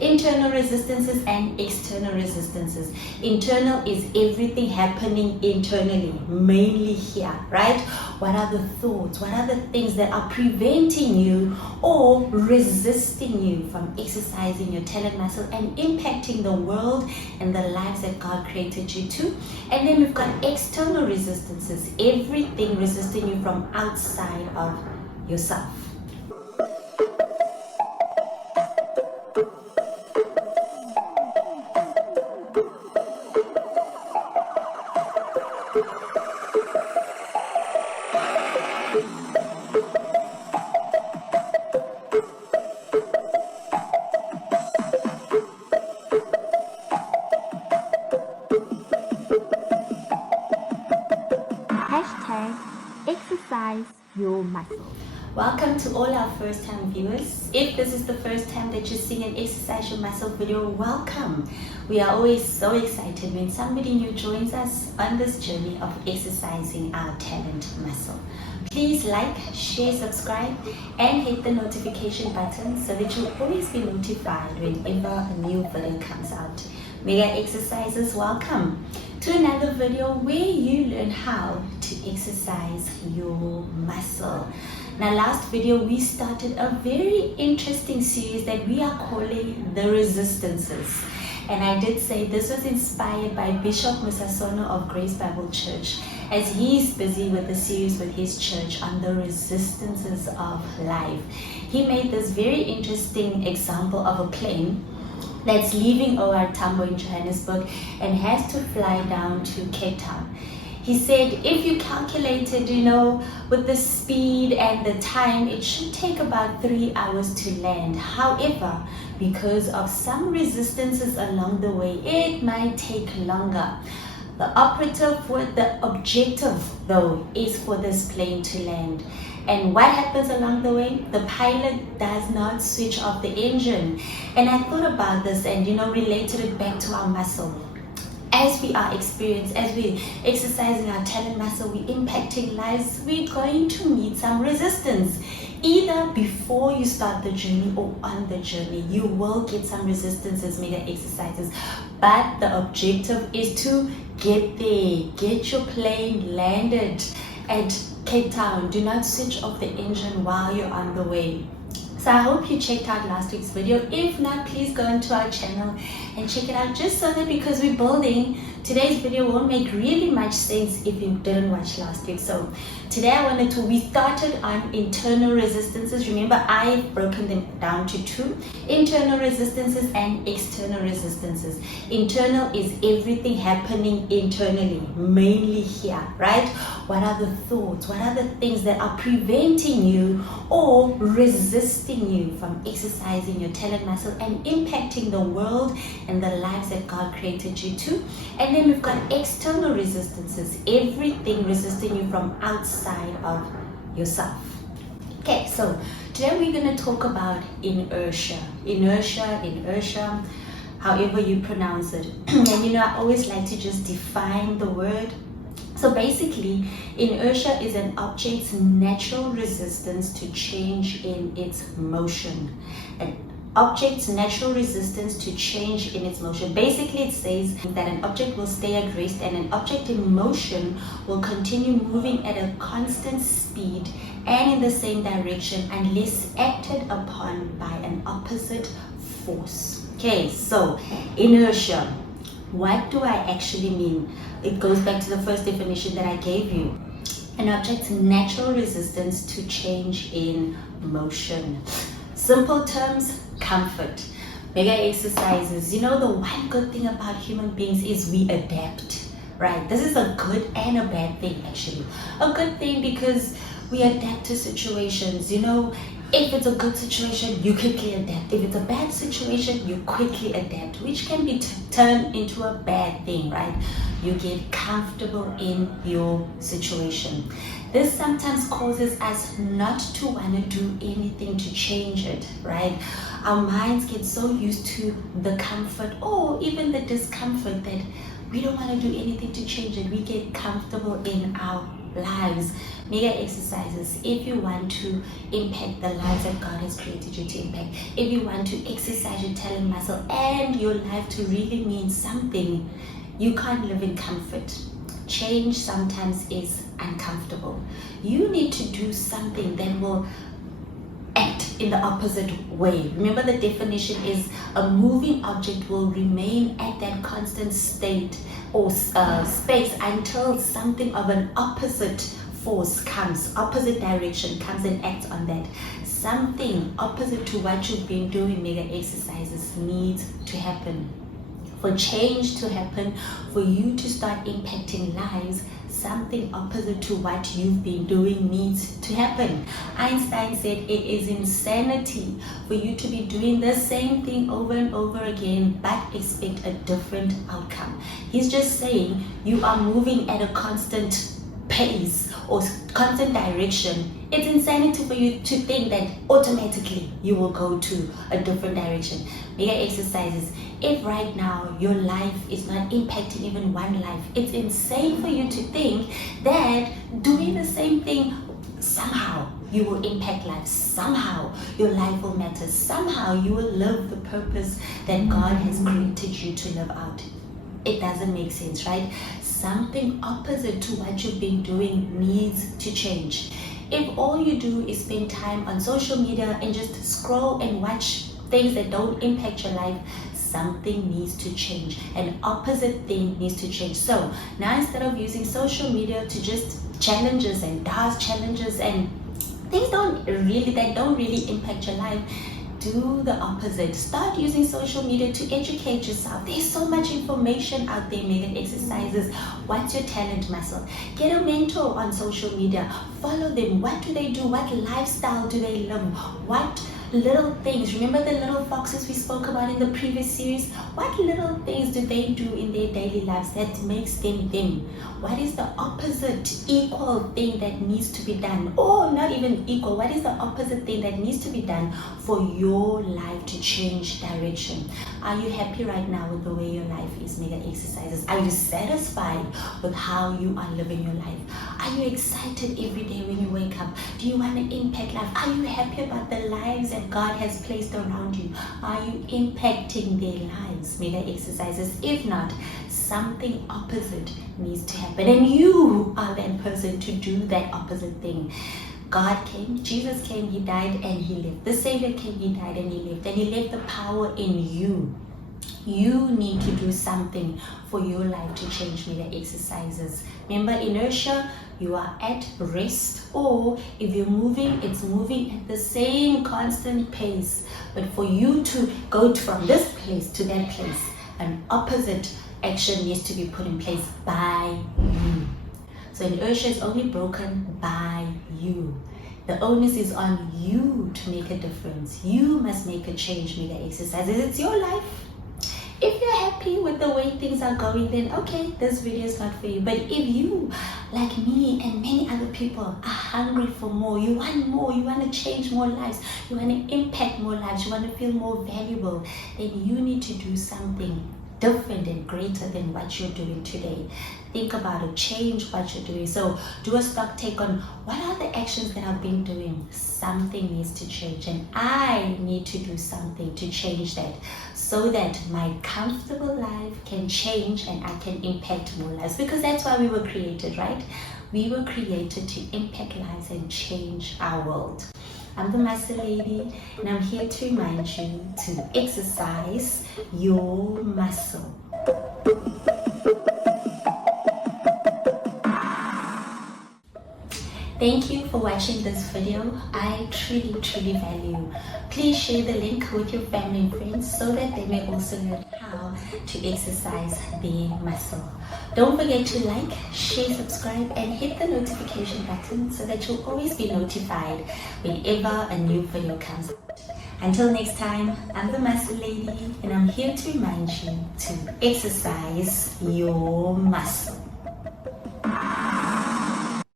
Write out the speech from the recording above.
internal resistances and external resistances. Internal is everything happening internally, mainly here, right? What are the thoughts? What are the things that are preventing you or resisting you from exercising your talent muscle and impacting the world and the lives that God created you to? And then we've got external resistances, everything resisting you from outside of yourself. #ExerciseYourMuscle. Welcome to all our first-time viewers. If this is the first time that you're seeing an Exercise Your Muscle video, welcome. We are always so excited when somebody new joins us on this journey of exercising our talent muscle. Please like, share, subscribe, and hit the notification button so that you'll always be notified whenever a new video comes out. Mega exercises, welcome to another video where you learn how to exercise your muscle. Now, last video we started a very interesting series that we are calling the resistances, and I did say this was inspired by Bishop Musasono of Grace Bible Church, as he's busy with the series with his church on the resistances of life. He made this very interesting example of a plane that's leaving OR Tambo in Johannesburg and has to fly down to Cape Town. He said if you calculated, with the speed and the time, it should take about 3 hours to land. However, because of some resistances along the way, it might take longer. The objective though is for this plane to land. And what happens along the way? The pilot does not switch off the engine. And I thought about this and related it back to our muscle. As we are experienced, as we're exercising our talent muscle, we're impacting lives, we're going to meet some resistance. Either before you start the journey or on the journey, you will get some resistance as mega exercises. But the objective is to get there, get your plane landed at Cape Town. Do not switch off the engine while you're on the way. So I hope you checked out last week's video. If not, please go into our channel and check it out, just so that because we're building, today's video won't make really much sense if you didn't watch last week. So today we started on internal resistances. Remember, I've broken them down to two: internal resistances and external resistances. Internal is everything happening internally, mainly here, right? What are the thoughts? What are the things that are preventing you or resisting you from exercising your talent muscle and impacting the world and the lives that God created you to? And then we've got external resistances, everything resisting you from outside of yourself. Okay, so today we're going to talk about inertia, however you pronounce it. And I always like to just define the word. So basically, inertia is an object's natural resistance to change in its motion. An object's natural resistance to change in its motion. Basically, it says that an object will stay at rest and an object in motion will continue moving at a constant speed and in the same direction unless acted upon by an opposite force. Okay, so inertia. What do I actually mean? It goes back to the first definition that I gave you. An object's natural resistance to change in motion. Simple terms, comfort. Mega exercises. The one good thing about human beings is we adapt, right? This is a good and a bad thing, actually. A good thing because we adapt to situations. If it's a good situation, you quickly adapt. If it's a bad situation, you quickly adapt, which can be turned into a bad thing, right? You get comfortable in your situation. This sometimes causes us not to want to do anything to change it, right? Our minds get so used to the comfort or even the discomfort that we don't want to do anything to change it. We get comfortable in our lives. Mega exercises. If you want to impact the lives that God has created you to impact, if you want to exercise your talent muscle and your life to really mean something, you can't live in comfort. Change sometimes is uncomfortable. You need to do something that will act in the opposite way. Remember, the definition is a moving object will remain at that constant state or space until something of an opposite force comes, opposite direction comes and acts on that. Something opposite to what you've been doing, mega exercises, needs to happen. For change to happen, for you to start impacting lives, something opposite to what you've been doing needs to happen. Einstein said it is insanity for you to be doing the same thing over and over again but expect a different outcome. He's just saying you are moving at a constant pace or constant direction. It's insanity for you to think that automatically you will go to a different direction. Mega exercises. If right now your life is not impacting even one life, it's insane for you to think that doing the same thing, somehow you will impact lives, somehow your life will matter, somehow you will live the purpose that God has created you to live out. It doesn't make sense, right? Something opposite to what you've been doing needs to change. If all you do is spend time on social media and just scroll and watch things that don't impact your life, something needs to change. An opposite thing needs to change. So now, instead of using social media to just challenges and dance challenges and things that don't really impact your life, do the opposite. Start using social media to educate yourself. There's so much information out there, mega exercises. What's your talent muscle? Get a mentor on social media. Follow them. What do they do? What lifestyle do they live? What little things, remember the little foxes we spoke about in the previous series? What little things do they do in their daily lives that makes them them? What is the opposite equal thing that needs to be done? Or not even equal, what is the opposite thing that needs to be done for your life to change direction? Are you happy right now with the way your life is, mega exercises? Are you satisfied with how you are living your life? Are you excited every day when you wake up? Do you want to impact life? Are you happy about the lives that God has placed around you? Are you impacting their lives, mega exercises? If not, something opposite needs to happen, and you are that person to do that opposite thing. God came, Jesus came, He died and He lived. The Savior came, He died and He lived, and He left the power in you. You need to do something for your life to change, mega exercises. Remember, inertia, you are at rest, or if you're moving, it's moving at the same constant pace. But for you to go from this place to that place, an opposite action needs to be put in place by you. So inertia is only broken by you. The onus is on you to make a difference. You must make a change, mega exercises. It's your life. If you're happy with the way things are going, then okay, this video is not for you. But if you, like me and many other people, are hungry for more, you want to change more lives, you want to impact more lives, you want to feel more valuable, then you need to do something different and greater than what you're doing today. Think about it, change what you're doing. So do a stock take on what are the actions that I've been doing. Something needs to change, and I need to do something to change that, so that my comfortable life can change and I can impact more lives, because that's why we were created, right? We were created to impact lives and change our world. I'm the Muscle Lady, and I'm here to remind you to exercise your muscle. Thank you for watching this video. I truly value. Please share the link with your family and friends so that they may also learn how to exercise their muscle. Don't forget to like, share, subscribe, and hit the notification button so that you'll always be notified whenever a new video comes out. Until next time, I'm the Muscle Lady, and I'm here to remind you to exercise your muscle.